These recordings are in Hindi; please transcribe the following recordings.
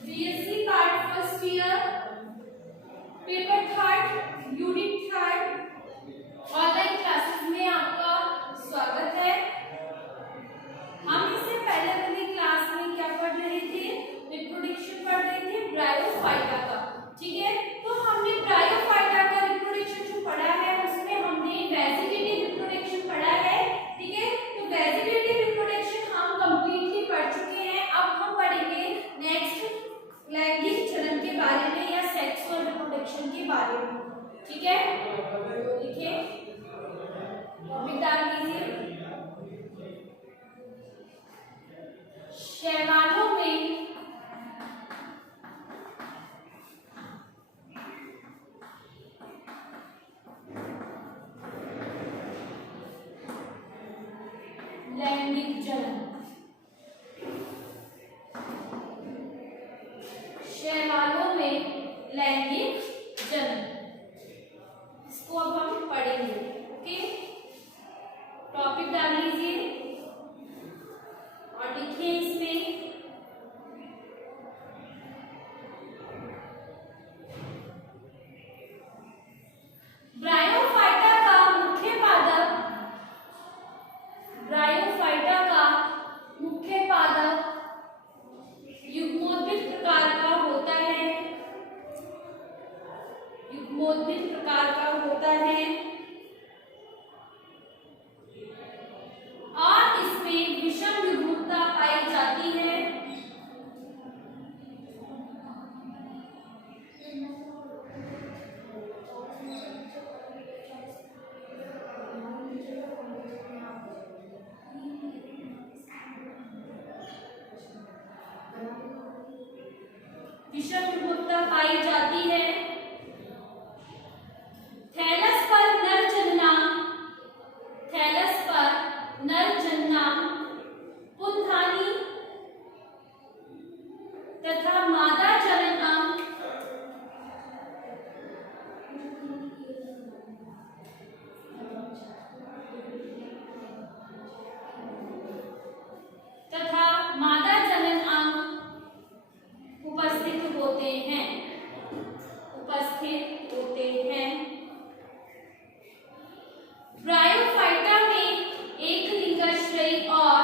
BSc part first year, paper third, unit third, online classes में आपका स्वागत है। हम इससे पहले वाली क्लास में क्या पढ़ रहे थे? रिप्रोडक्शन पढ़ रहे थे ब्रायोफाइटा का। ठीक है, तो हमने ब्रायोफाइटा का रिप्रोडक्शन जो पढ़ा है उसमें हमने वेजिटेटिव रिप्रोडक्शन पढ़ा है। ठीक है, तो वेजिटेटिव रिप्रोडक्शन हम कंप्लीटली पढ़ चुके हैं। अब हम पढ़ेंगे नेक्स्ट लैंगिक जनन के बारे में या सेक्सुअल रिप्रोडक्शन के बारे में। ठीक है, देखिए टॉपिक डाल लीजिए। शैवालों में लैंगिक जनन, शैवालों में लैंगिक जनन, इसको अब हम पढ़ेंगे। ओके, टॉपिक डाल लीजिए और लिखिए इसमें ब्रायोफाइटा का मुख्य पादप, ब्रायोफाइटा का मुख्य पादप युग्मोद्भिद प्रकार का होता है, युग्मोद्भिद प्रकार का होता है और इसमें विषम युग्मता पाई जाती है। विषम युग्मता पाई जाती है। थैलस पर नर जननांग, थैलस पर नर जननांग पुंखानी तथा मादा जननांग तथा मादा जननांग उपस्थित होते हैं, उपस्थित होते हैं। ब्रायोफाइटा में एक लिंगाश्रयी और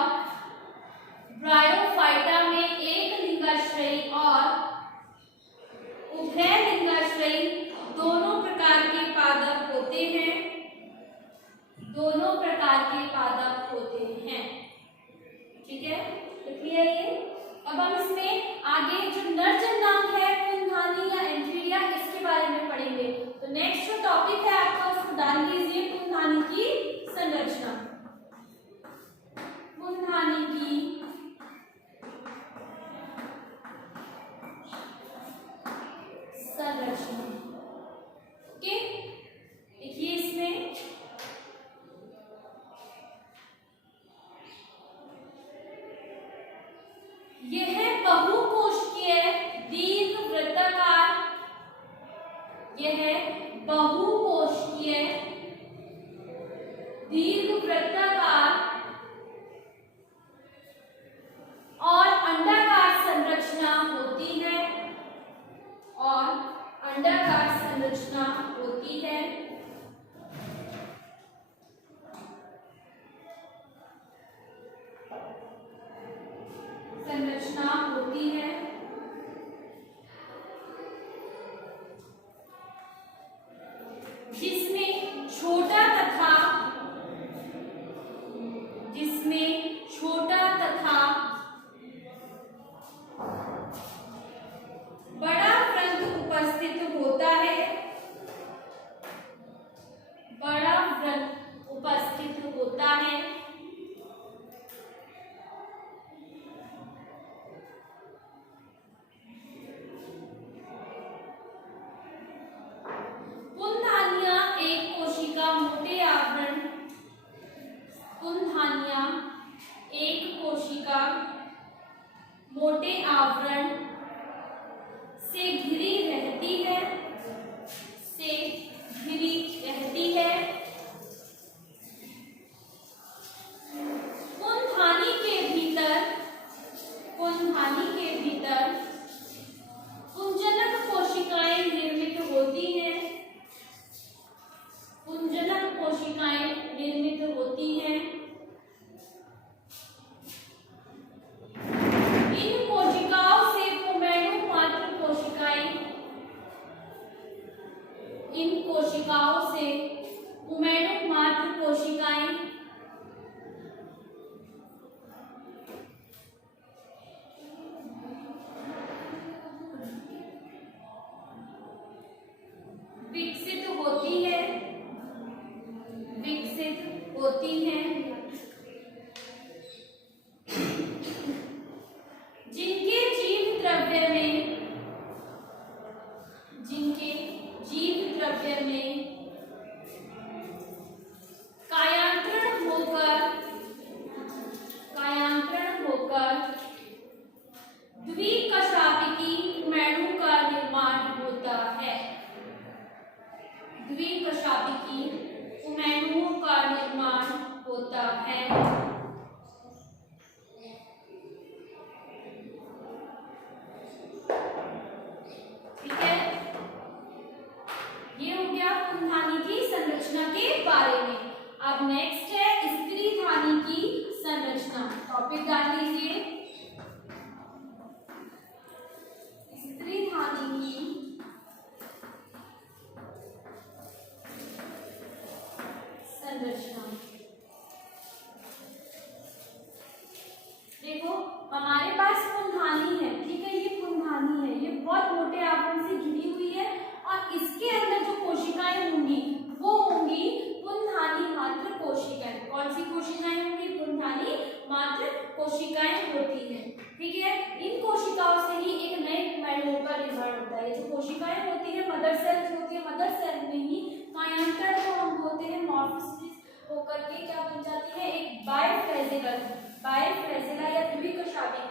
ब्रायोफाइटा में एक लिंगाश्रयी और उभय लिंगाश्रयी दोनों प्रकार के पादप होते हैं, दोनों प्रकार के पादप होते हैं। ठीक है, क्लियर ये। अब हम इसमें आगे जो नर जननांग है पुंखानी या एंथीरिया, इसके बारे में पढ़ेंगे। तो नेक्स्ट जो टॉपिक है आपका उसको डाल लीजिए पुंखानी की संरचना, पुंखानी की संरचना। ओके, देखिए इसमें यह बहुकोशिकीय दीर्घ वृत्ताकार, यह बहुकोशिकीय दीर्घ वृत्ताकार और अंडाकार संरचना होती है, और अंडाकार संरचना होती है। संरचना होती है जिसमें छोटा तथा बड़ा व्रंत उपस्थित होता है, बड़ा व्रंत उपस्थित होता है। पुंखानियां एक कोशिका मोटे आवरण, पुंखानियां एक कोशिका मोटे आवरण से घिरी रहती है, से घिरी रहती है। पुंखानी के भीतर बहुत मोटे आवरण से घिरी हुई है और इसके अंदर जो कोशिकाएं होंगी वो होंगी पुंधानी मात्र कोशिकाएं। कौन सी कोशिकाएं होंगी? पुंधानी मात्र कोशिकाएं होती हैं। ठीक है, इन कोशिकाओं से ही एक नए क्रोमैटिड का निर्माण होता है। जो कोशिकाएं होती है मदर सेल होती है, मदर सेल में ही कायांतर को हम बोलते हैं मॉर्फोसिस होकर के क्या बन जाती है? एक बायफ्लैजेला या द्विकशावी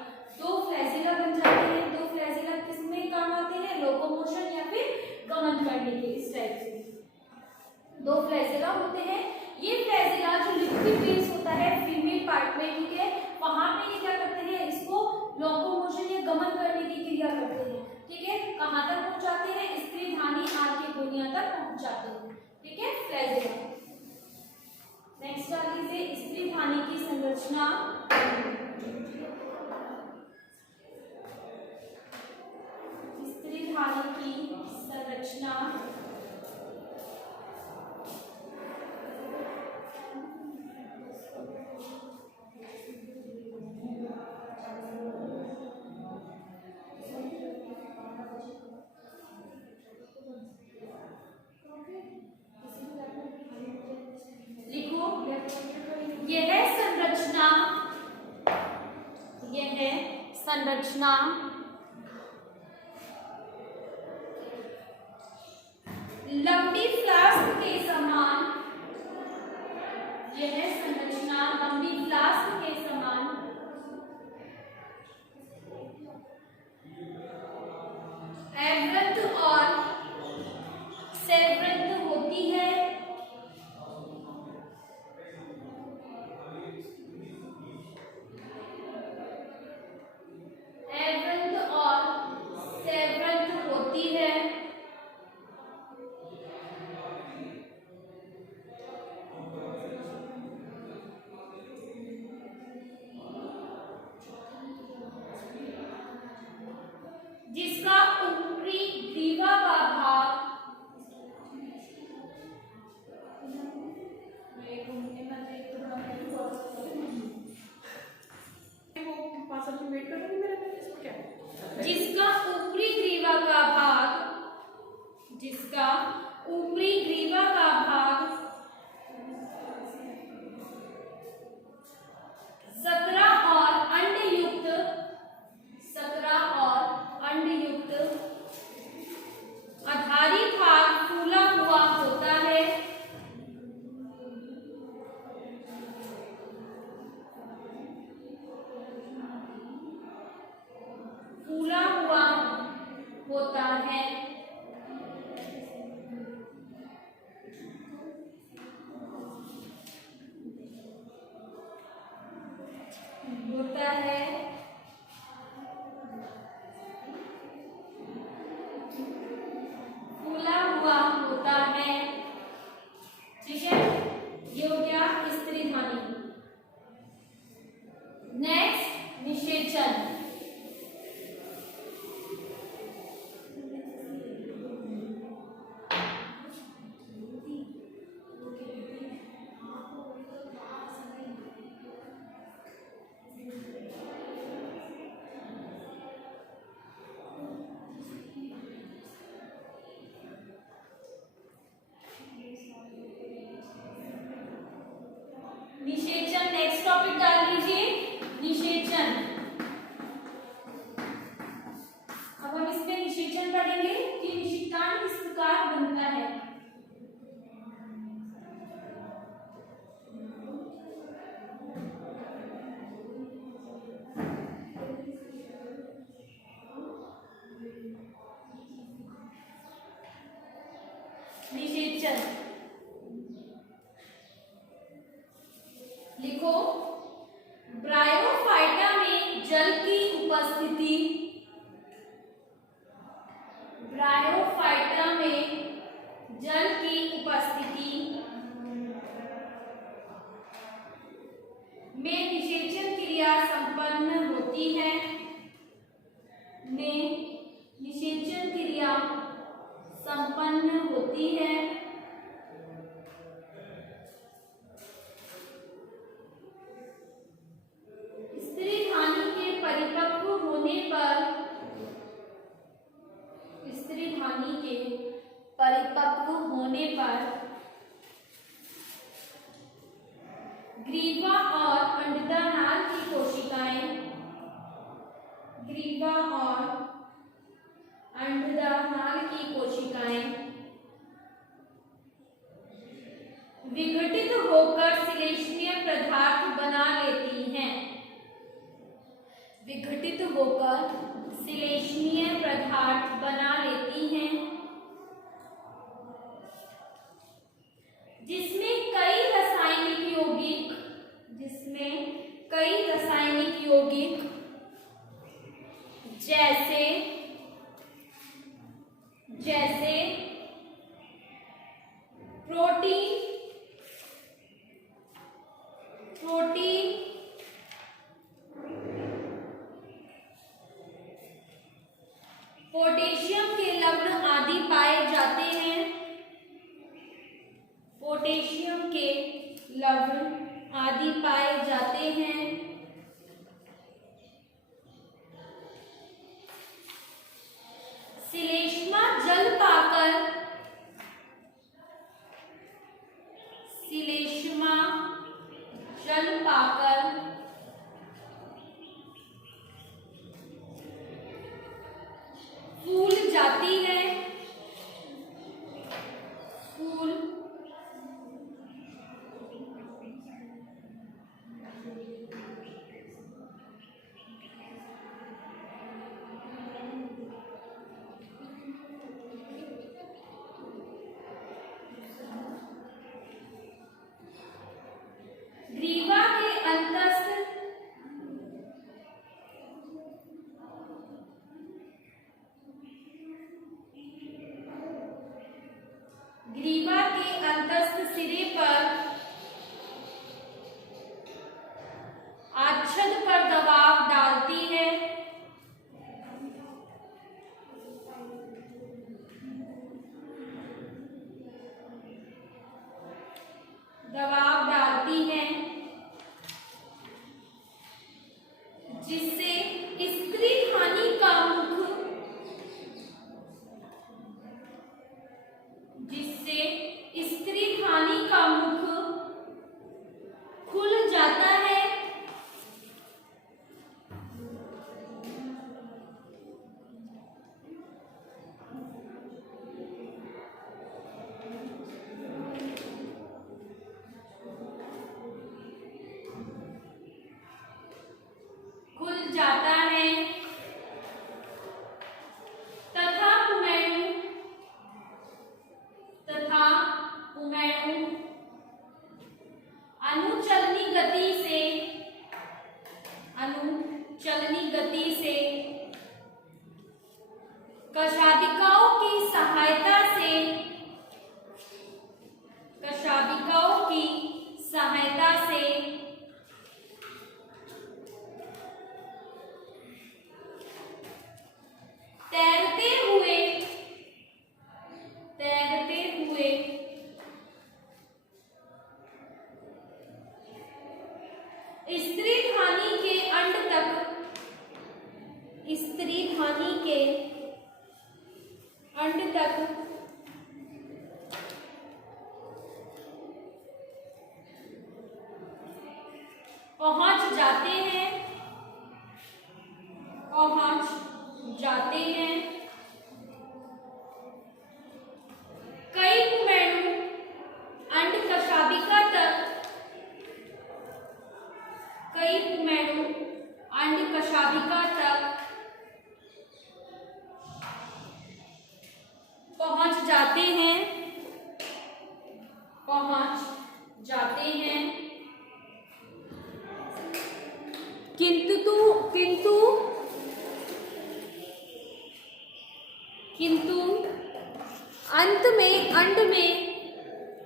दो फ्लैजेला बन जाते हैं। दो फ्लैजेला किसमें काम आते हैं? लोकोमोशन या फिर गमन करने के। इस टाइप से दो फ्लैजेला होते हैं। ये फ्लैजेला जो लिक्विड बेस होता है फीमेल पार्ट में, ठीक है, वहां पे ये क्या करते हैं? इसको लोकोमोशन या गमन करने की क्रिया करते हैं। ठीक है, कहां तक पहुंचाते हैं? स्त्रीधानी आंत के गोनिया तक पहुंचाते हैं। ठीक है, फ्लैजेला। नेक्स्ट आ लीजिए स्त्रीधानी की संरचना। स्त्रीधानी की संरचना संरचना लंबी फ्लास्क के समान, यह संरचना लंबी फ्लास्क के समान अवृत और सेवृत होती है। जिसका ऊपरी ग्रीवा का भाग जिसका ऊपरी ग्रीवा का भाग जिसका ऊपरी ग्रीवा का भाग सकरा और अंडयुक्त आधारी भाग फूला हुआ होता है। फूला हुआ होता है। फूला हुआ होता है। ठीक है, ये हो गया स्त्रीधानी। नेक्स्ट निषेचन। निषेचन नेक्स्ट टॉपिक डाल लीजिए, निषेचन। अब हम इसमें निषेचन पढ़ेंगे कि निषिद्धांत किस प्रकार बनता है। निषेचन लिखो, ब्रायोफाइटा में जल की उपस्थिति, ब्रायोफाइटा में जल की उपस्थिति में निषेचन क्रिया संपन्न होती है। में निषेचन क्रिया संपन्न होती है। स्त्रीधानी के परिपक्व होने पर परिपक्व होने पर ग्रीवा और अंडदानाल की कोशिकाएं विघटित होकर श्लेष्मीय पदार्थ बना लेती हैं। जिसमें कई रासायनिक यौगिक जैसे प्रोटीन, पोटेशियम के लवण आदि पाए जाते हैं। श्लेष्मा जल पाकर फूल जाती है। ग्रीवा के अंतस्थ सिरे पर आच्छद पर दबाव डालती है। जिससे स्त्रीधानी का मुख खुल जाता है। तथा पुमैणु अनुचलनी गति से कशाभिकाओं की सहायता से तैरते हुए स्त्रीधानी के अंड तक पहुंच जाते हैं। कई पुमैणु अंड कशाभिका तक पहुंच जाते हैं।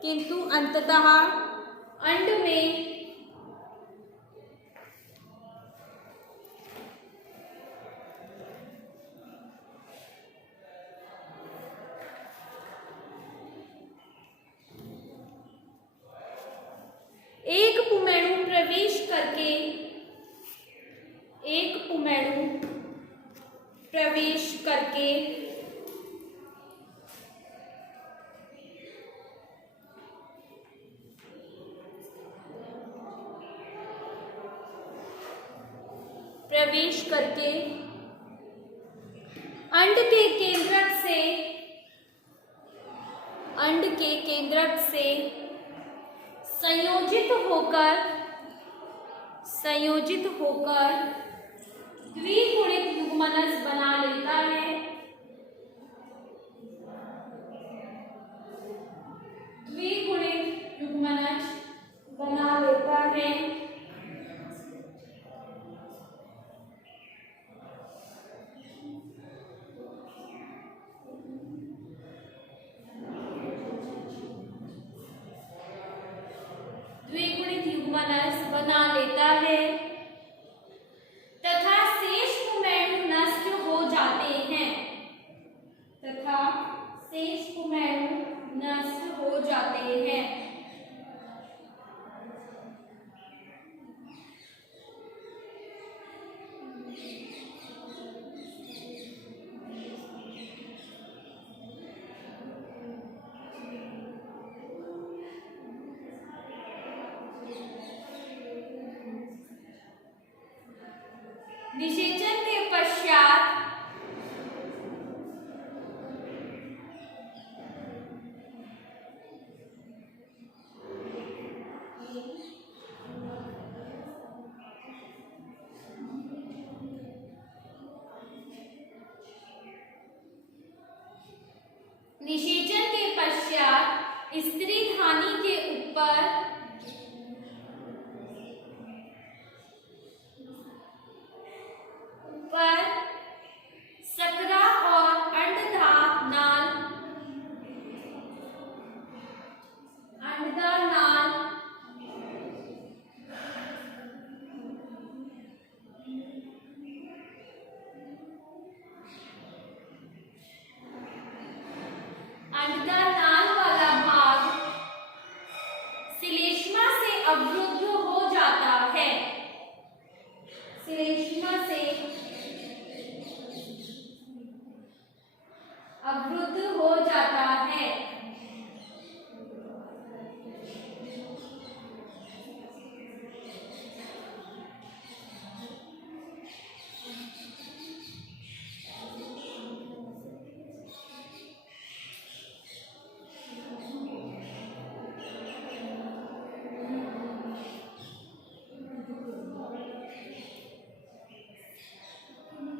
किंतु अंततः अंड में एक पुमैणु प्रवेश करके संयोजित होकर द्विगुणित युग्मनज बना लेता है। द्विगुणित युग्मनज बना लेता है। द्विगुणित युग्मनज बना लेता है तथा शेष कुमेणु नष्ट हो जाते हैं। तथा शेष कुमेणु नष्ट हो जाते हैं। निषेचन के पश्चात स्त्री धानी के ऊपर सकरा और अंडदार नाल वाला भाग श्लेष्मा से अवरुद्ध हो जाता है। श्लेष्मा से अवरुद्ध हो जाता है।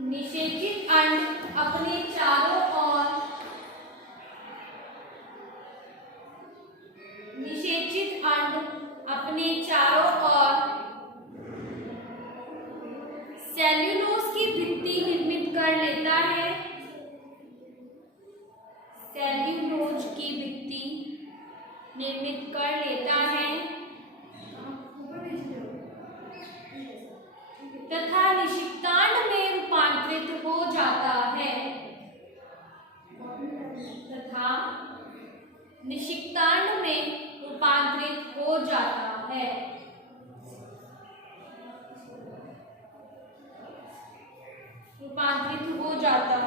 निषेचित अंड अपने चारों ओर सेल्यूलोज की भित्ति निर्मित कर लेता है। सेल्यूलोज की भित्ति निर्मित कर लेता है तथा निषिक्तांड में रूपांतरित हो जाता है। तथा निषिक्तांड में रूपांतरित हो जाता है। रूपांतरित हो जाता है।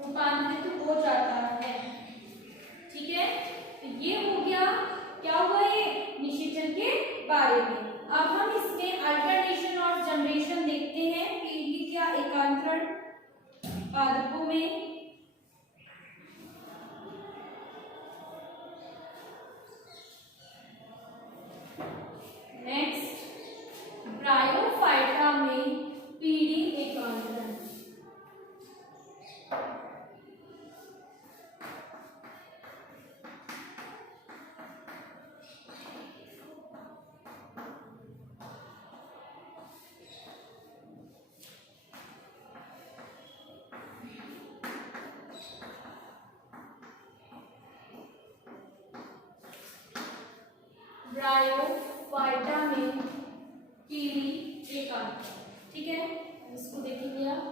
रूपांतरित हो जाता है। ठीक है, तो ये हो गया, क्या हुआ ये निषेचन के बारे में। अब हम इसमें अल्टरनेशन और जनरेशन देखते हैं पीढ़ी या एकांतरण पादपों में। नेक्स्ट, ब्रायोफाइटा में पीढ़ी एकांतरण। ब्रायोफाइटा में कीड़ी एकांतरण। ठीक है, इसको देखेंगे आप।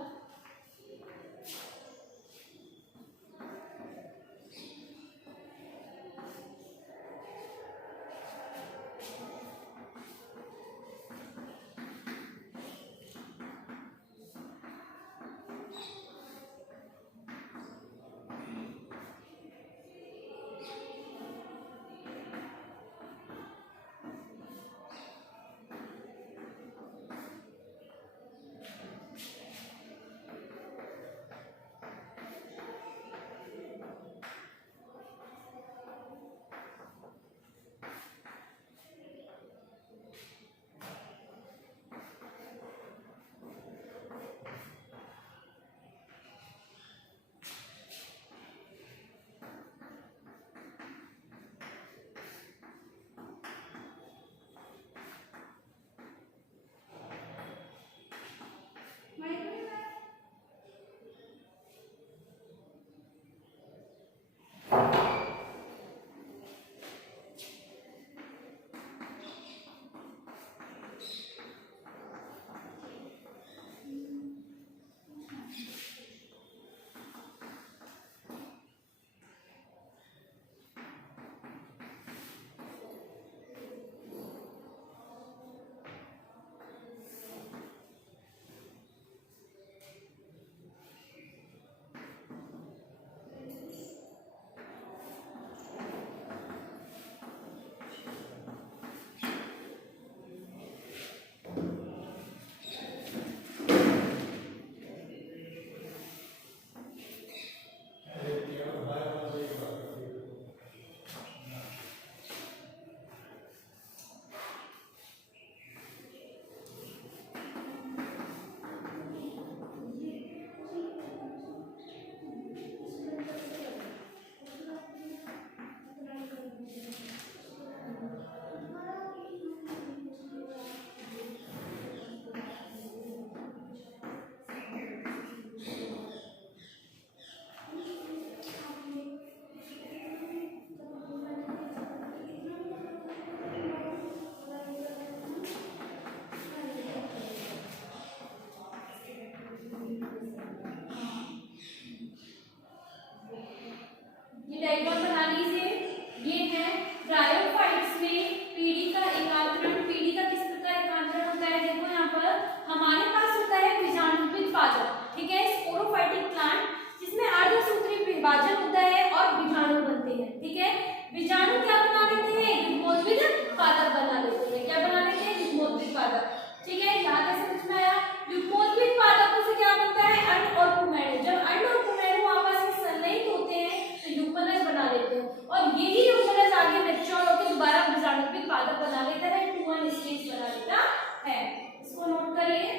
पीढ़ी का एकांतरण, पीढ़ी का किस प्रकार एकांतरण होता है? देखो यहाँ पर हमारे पास होता है बीजाणुविद पादप, ठीक है, स्पोरोफाइटिक प्लांट, जिसमें अर्धसूत्री विभाजन होता है और बीजाणु बनते हैं, ठीक है। बीजाणु क्या बना लेते हैं? युग्मोद्भिद पादप बना लेते हैं। क्या बना लेते हैं? युग्मोद्भिद पादप, ठीक है। यहाँ कैसे समझ में आया? युग्मोद्भिद पादपों से क्या बनता है? अंड और पुंकेसर। जब अंड और पुंकेसर आपस में संलयित होते हैं तो युग्मनज बना लेते हैं और यही युग्मनज आगे मैच्योर होकर दोबारा बीजाणुविद पादप बना लेता है, 2 स्टेज बना लेता है। इसको नोट करिए।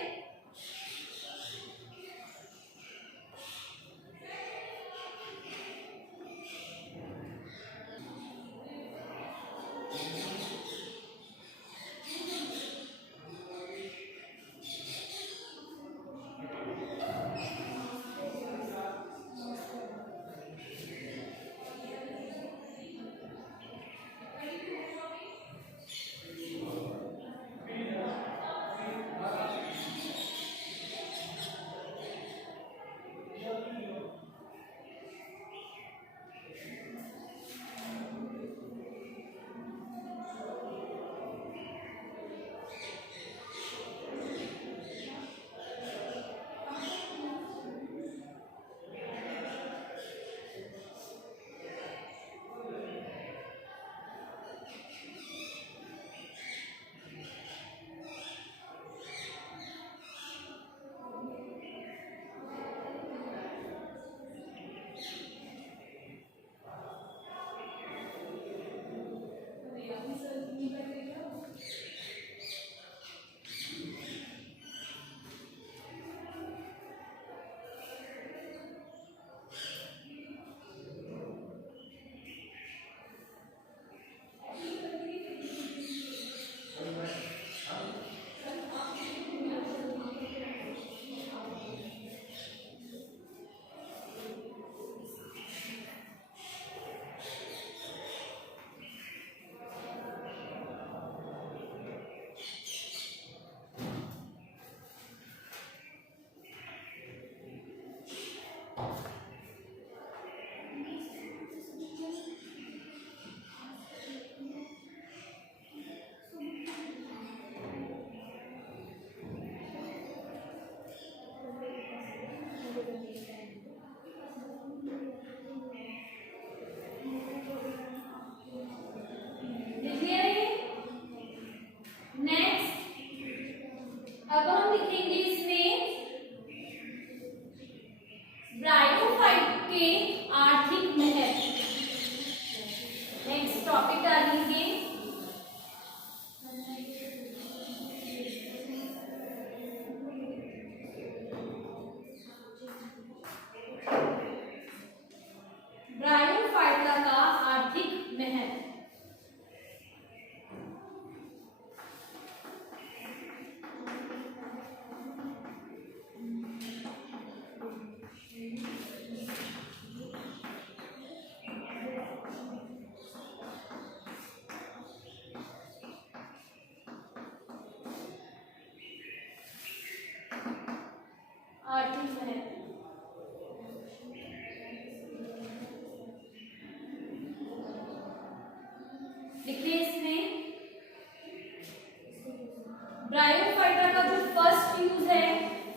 ब्रायोफाइटा का जो फर्स्ट यूज है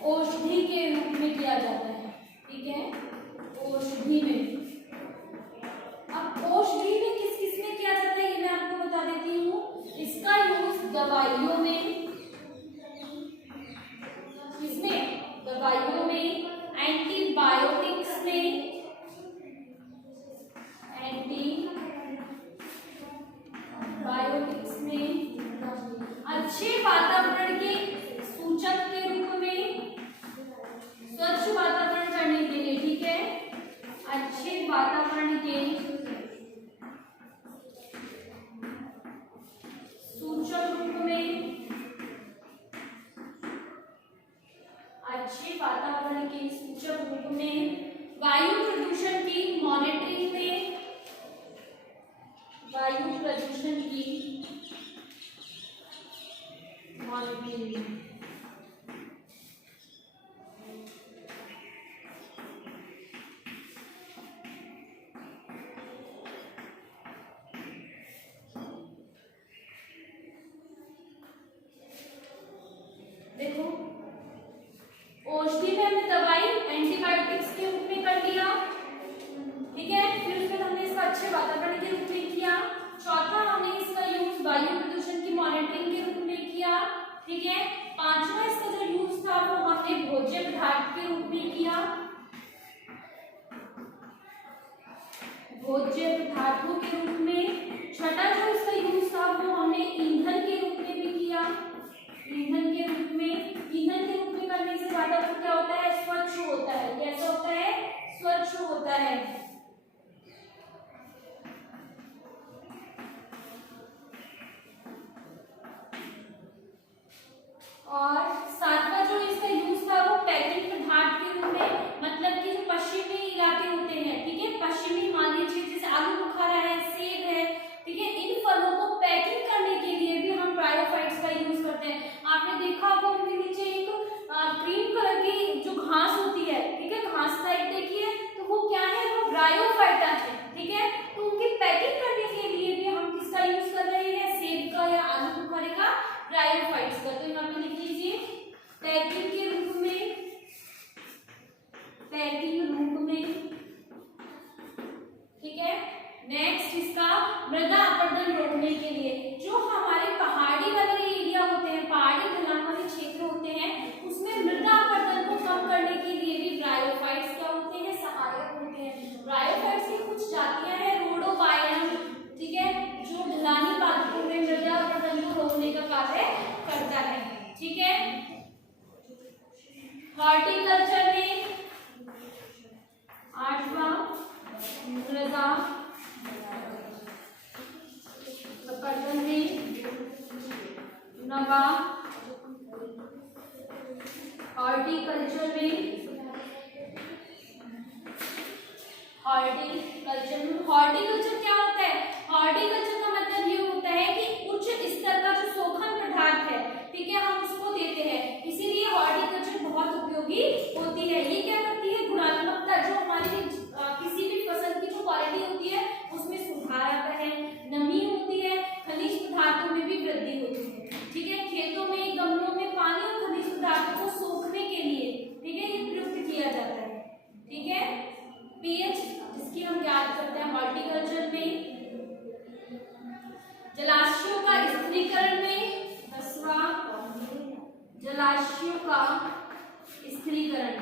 औषधि के रूप में किया जाता है, ठीक है, औषधि में। अब औषधि में किस किस में किया जाता है ये मैं आपको बता देती हूँ। इसका यूज दवाइयों में, इसमें दवाइयों में, एंटीबायोटिक्स में, बायोटिक्स में, अच्छे वातावरण के सूचक के रूप में, स्वच्छ वातावरण करने के लिए, ठीक है, अच्छे वातावरण के सूचक रूप में, अच्छे वातावरण के सूचक रूप में, वायु प्रदूषण की मॉनिटरिंग में, वायु प्रदूषण की मॉनिटरिंग में, वो हमने ईंधन के रूप में भी किया। ईंधन के रूप में करने से वातावरण क्या होता है, स्वच्छ होता है। कैसा होता है, स्वच्छ होता है। और सातवां जो इसका यूज था वो पैकिंग पदार्थ के रूप में, मतलब कि जो पश्चिमी इलाके होते हैं, ठीक है, पश्चिमी हिमालय क्षेत्र जैसे आलू बुखारा है, सेब है, ठीक है, इन फलों को पैकिंग करने के लिए भी हम ब्रायोफाइट्स का यूज करते हैं। आपने देखा होगा उनके नीचे एक क्रीम कलर की जो घास होती है, ठीक है, घास टाइप देखिए, तो वो क्या है, वो ब्रायोफाइटा है, ठीक है। तो उनकी पैकिंग करने के लिए भी हम किसका यूज कर रहे हैं, सेब का या आलू बुखारे का, ब्रायोफाइट्स का। तो यहाँ पे लिख लीजिए पैकिंग के रूप में, ठीक है। नेक्स्ट इसका मृदा अपरदन रोकने के लिए, जो हमारे पहाड़ी वाले एरिया होते हैं, पहाड़ी ढलान वाले क्षेत्र होते हैं, उसमें मृदा अपरदन को कम करने के लिए भी ब्रायोफाइट्स क्या होते हैं, सहायक होते हैं। ब्रायोफाइट्स की कुछ जातियां हैं, रोडोबायम, ठीक है, जो ढलानी पादपों में मृदा अपरदन को रोकने का कार्य करता है, ठीक है। हॉर्टिकल्चर में आठवां मृदा अपरदन में नवा, हॉर्टिकल्चर क्या होता है, हॉर्टिकल्चर का मतलब ये होता है कि उच्च स्तर का जो शोधन पदार्थ है, ठीक है, हम उसको देते हैं, इसीलिए हॉर्टिकल्चर बहुत उपयोगी होती है। ये क्या करती है, गुणात्मकता, जो हमारी किसी भी फसल की जो क्वालिटी होती है उसमें सुधार आता है, नमी होती है, खनिज पदार्थों में भी वृद्धि होती है, ठीक है। खेतों में, गमलों में पानी और खनिज पदार्थों को सोखने के लिए, ठीक है, ये प्रयुक्त किया जाता है, ठीक है। पीएच जिसकी हम याद करते हैं हॉर्टिकल्चर में। जलाशयों का स्थिरीकरण में 10वां, जलाशयों का स्थिरीकरण,